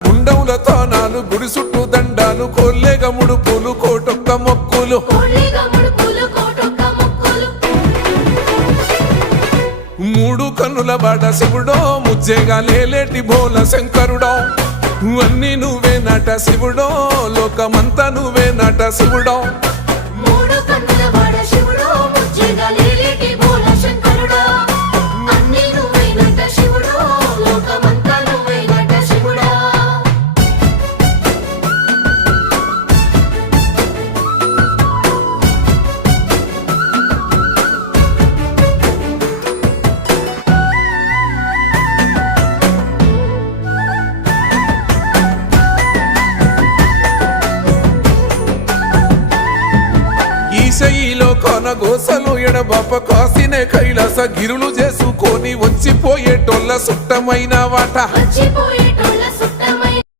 గుండముల తానాలు గుడి చుట్టూ దండాలు కోల్లేగ ముడుపులు కోటొక్క మొక్కులు మూడు కన్నుల బాట శివుడో ముజ్జేగా లేలేటి బోల శంకరుడో అన్నీ నువ్వే నట శివుడో లోకమంతా నువ్వే నట శివుడో ఈశయిలో కొనగోసలు ఎడబాప కాసినే కైలాస గిరులు చేసుకొని వచ్చిపోయేటోళ్ళ సుట్టమైన వాట